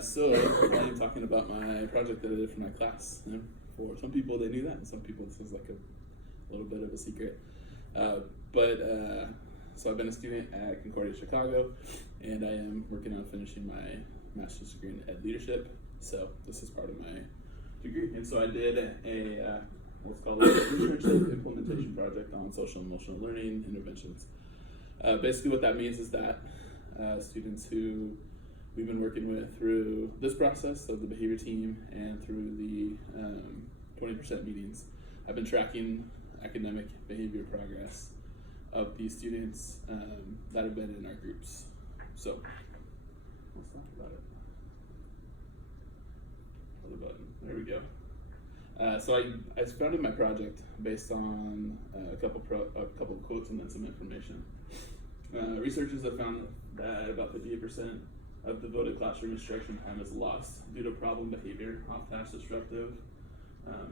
So I'm talking about my project that I did for my class. For some people, they knew that, and some people, this is like a little bit of a secret. So I've been a student at Concordia Chicago, and I am working on finishing my master's degree in ed leadership. So this is part of my degree, and so I did a what's called a research and implementation project on social and emotional learning interventions. Basically, what that means is that students who we've been working with through this process of the behavior team and through the 20% meetings, I've been tracking academic behavior progress of these students that have been in our groups. So let's talk about it. The button. There we go. So I founded my project based on a couple quotes and then some information. Researchers have found that about 58% of devoted classroom instruction time is lost due to problem behavior, off-task disruptive,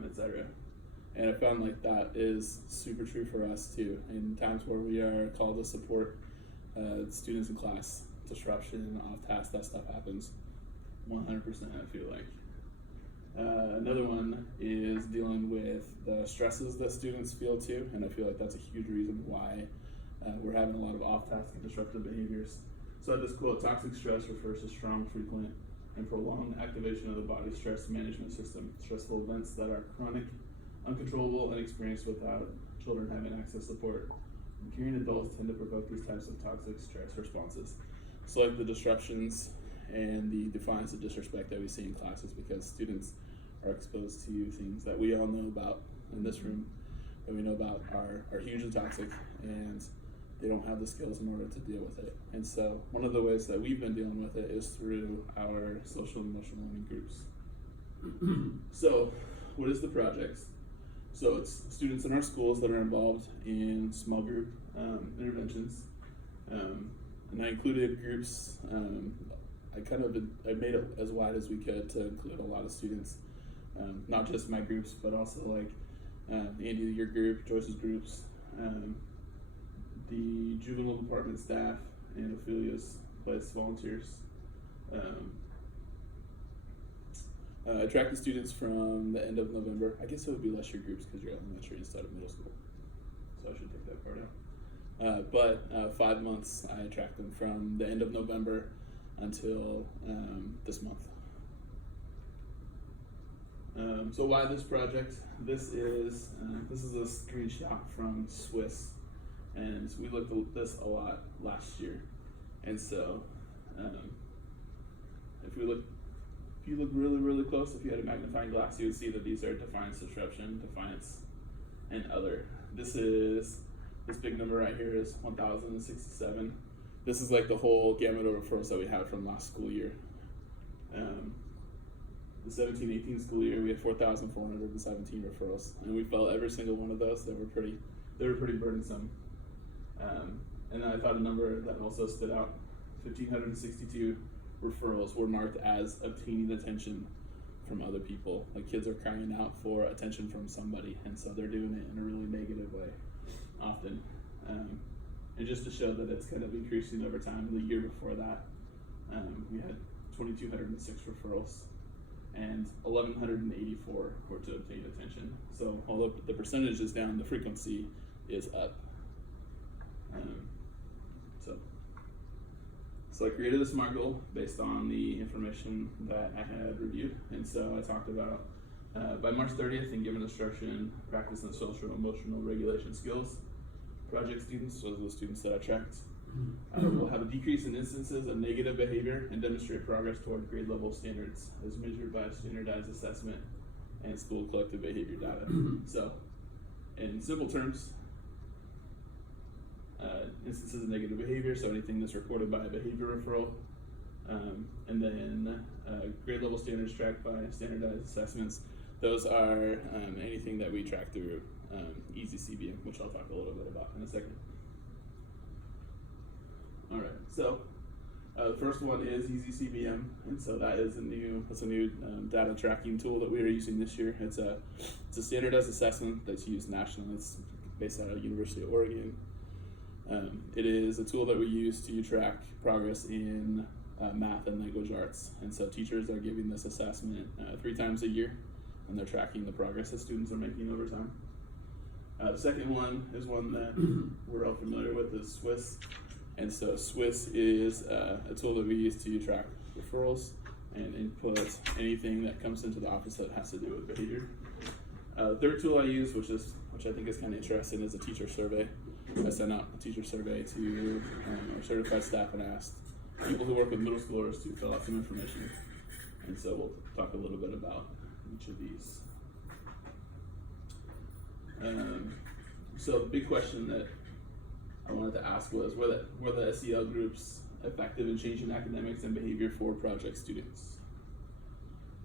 etc. And I found like that is super true for us too. In times where we are called to support students in class, disruption, off-task, that stuff happens 100%, I feel like. Another one is dealing with the stresses that students feel too, and I feel like that's a huge reason why we're having a lot of off-task and disruptive behaviors. So at this quote, toxic stress refers to strong, frequent, and prolonged activation of the body's stress management system, stressful events that are chronic, uncontrollable, and experienced without children having access to support. And caring adults tend to provoke these types of toxic stress responses. So like the disruptions and the defiance of disrespect that we see in classes, because students are exposed to things that we all know about in this room, that we know about are hugely toxic, and they don't have the skills in order to deal with it. And so one of the ways that we've been dealing with it is through our social and emotional learning groups. So what is the project? So it's students in our schools that are involved in small group interventions, and I included groups. I made it as wide as we could to include a lot of students, not just my groups, but also like Andy, your group, Joyce's groups, the juvenile department staff, and Ophelia's place volunteers. I attracted students from the end of November. I guess it would be less your groups because you're elementary instead of middle school, so I should take that part out. But 5 months, I tracked them from the end of November until this month. So why this project? This is a screenshot from Swiss, and we looked at this a lot last year. And so, if you look really, really close, if you had a magnifying glass, you would see that these are defiance, disruption, defiance, and other. This big number right here is 1,067. This is like the whole gamut of referrals that we had from last school year. The 17-18 school year, we had 4,417 referrals, and we felt every single one of those, they were pretty burdensome. And then I thought a number that also stood out, 1,562 referrals were marked as obtaining attention from other people. Like kids are crying out for attention from somebody, and so they're doing it in a really negative way, often. And just to show that it's kind of increasing over time, the year before that, we had 2,206 referrals, and 1,184 were to obtain attention. So although the percentage is down, the frequency is up. So I created a SMART goal based on the information that I had reviewed, and so I talked about by March 30th, and given instruction, practice and social emotional regulation skills. Project students, so the students that I tracked, will have a decrease in instances of negative behavior and demonstrate progress toward grade level standards as measured by standardized assessment and school collective behavior data. So, in simple terms, instances of negative behavior, so anything that's reported by a behavior referral, and then grade level standards tracked by standardized assessments. Those are anything that we track through Easy CBM, which I'll talk a little bit about in a second. All right, so the first one is Easy CBM, and so that's a new data tracking tool that we are using this year. It's a standardized assessment that's used nationally. It's based out of University of Oregon. It is a tool that we use to track progress in math and language arts. And so teachers are giving this assessment 3 times a year, and they're tracking the progress that students are making over time. The second one is one that we're all familiar with, is SWIS. And so SWIS is a tool that we use to track referrals and input anything that comes into the office that has to do with behavior. The third tool I use, which I think is kind of interesting, is a teacher survey. I sent out a teacher survey to our certified staff and asked people who work with middle schoolers to fill out some information. And so we'll talk a little bit about each of these. So the big question that I wanted to ask was, were the SEL groups effective in changing academics and behavior for project students?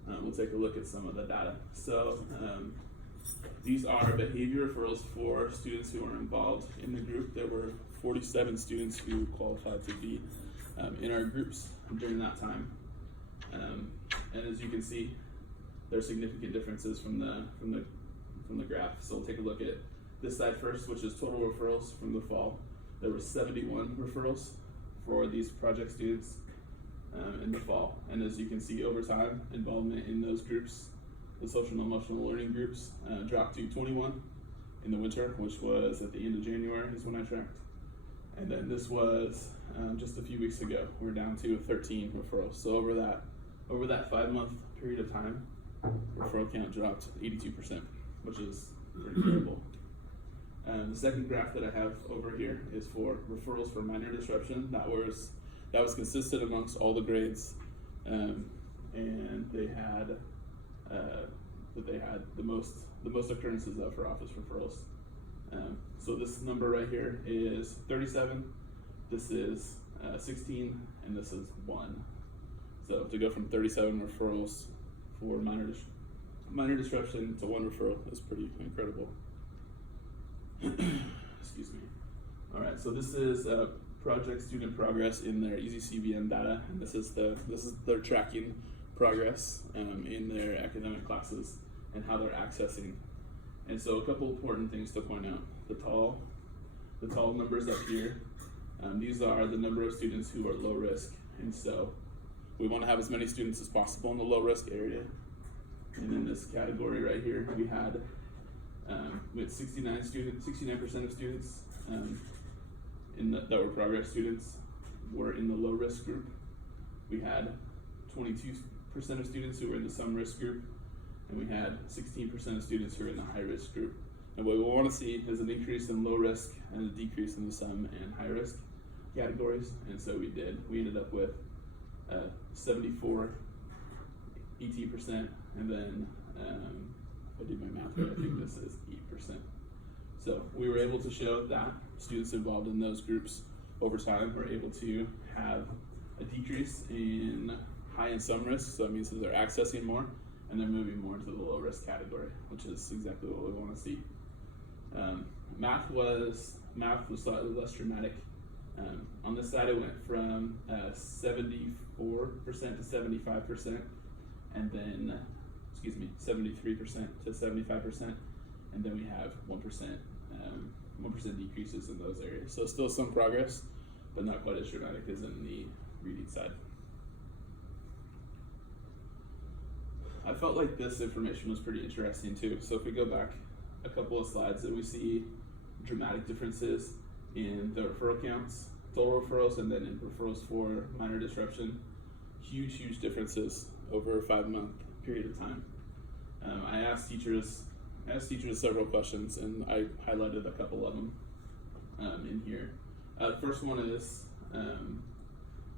We'll take a look at some of the data. So these are behavior referrals for students who are involved in the group. There were 47 students who qualified to be in our groups during that time. And as you can see, there's significant differences from the graph. So we'll take a look at this side first, which is total referrals from the fall. There were 71 referrals for these project students in the fall. And as you can see, over time, involvement in those groups, the social and emotional learning groups, dropped to 21 in the winter, which was at the end of January is when I tracked. And then this was just a few weeks ago, we're down to 13 referrals. So over that 5-month period of time, referral count dropped 82%, which is pretty terrible. The second graph that I have over here is for referrals for minor disruption. That was consistent amongst all the grades, and they had the most occurrences of for office referrals. So this number right here is 37. This is 16, and this is 1. So to go from 37 referrals for minor disruption to 1 referral is pretty incredible. Excuse me. All right, so this is project student progress in their EasyCBN data, and this is their tracking progress in their academic classes and how they're accessing. And so a couple important things to point out: the tall numbers up here. These are the number of students who are low risk, and so we want to have as many students as possible in the low risk area. And in this category right here, we had 69% of students that were progress students were in the low risk group. We had 22% of students who were in the some risk group, and we had 16% of students who were in the high risk group. And what we want to see is an increase in low risk and a decrease in the some and high risk categories, and so we did. We ended up with 74 ET%, and then if I do my math right, I think this is 8%. So we were able to show that students involved in those groups over time were able to have a decrease in high and some risk, so that means that they're accessing more and they're moving more into the low risk category, which is exactly what we want to see. Math was slightly less dramatic. On this side, it went from 74% to 75%, and then 73% to 75%, and then we have 1% decreases in those areas. So still some progress, but not quite as dramatic as in the reading side. I felt like this information was pretty interesting too. So if we go back a couple of slides, then we see dramatic differences in the referral counts, total referrals, and then in referrals for minor disruption. Huge differences over a 5-month period of time. I asked teachers several questions, and I highlighted a couple of them in here. The first one is,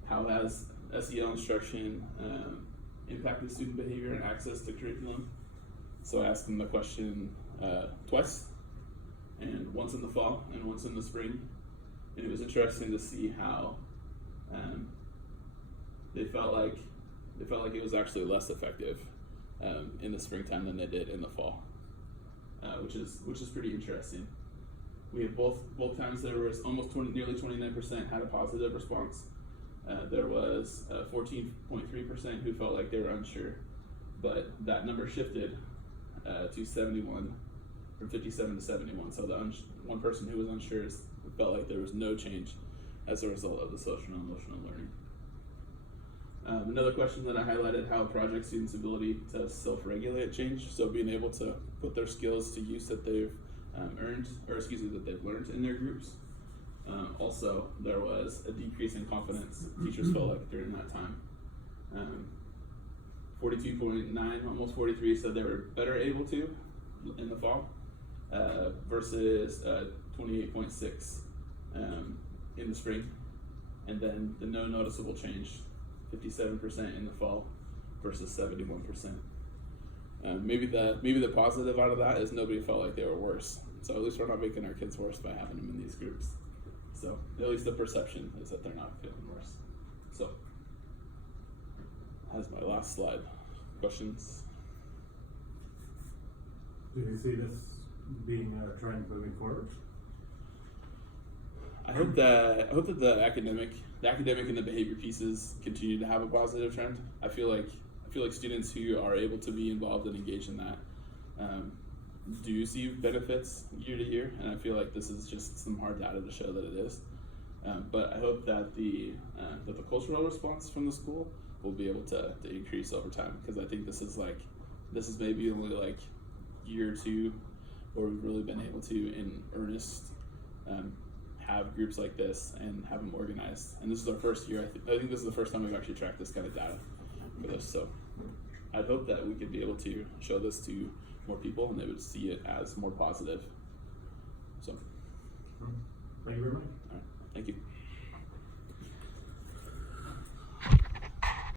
how has SEL instruction impacted student behavior and access to curriculum? So I asked them the question twice, and once in the fall and once in the spring. And it was interesting to see how they felt like it was actually less effective in the springtime than they did in the fall, which is pretty interesting. We had both times there was nearly 29% had a positive response. There was 14.3% who felt like they were unsure, but that number shifted to 71 from 57 to 71. So the one person who was unsure felt like there was no change as a result of the social and emotional learning. Another question that I highlighted, how project students' ability to self-regulate changed. So being able to put their skills to use that they've that they've learned in their groups. Also, there was a decrease in confidence teachers felt like during that time. 42.9, almost 43 said they were better able to in the fall, versus 28.6 in the spring. And then the no noticeable change, 57% in the fall versus 71%. Maybe the positive out of that is nobody felt like they were worse. So at least we're not making our kids worse by having them in these groups. So at least the perception is that they're not feeling worse. So that's my last slide. Questions? Do you see this being a trend moving forward? I hope that the academic and the behavior pieces continue to have a positive trend. I feel like students who are able to be involved and engaged in that do see benefits year to year, and I feel like this is just some hard data to show that it is. But I hope that the cultural response from the school will be able to increase over time, because I think this is maybe only like year or two where we've really been able to in earnest have groups like this and have them organized. And this is our first year. I think this is the first time we've actually tracked this kind of data for this. So I hope that we could be able to show this to more people and they would see it as more positive. So Thank you very much. all right, thank you.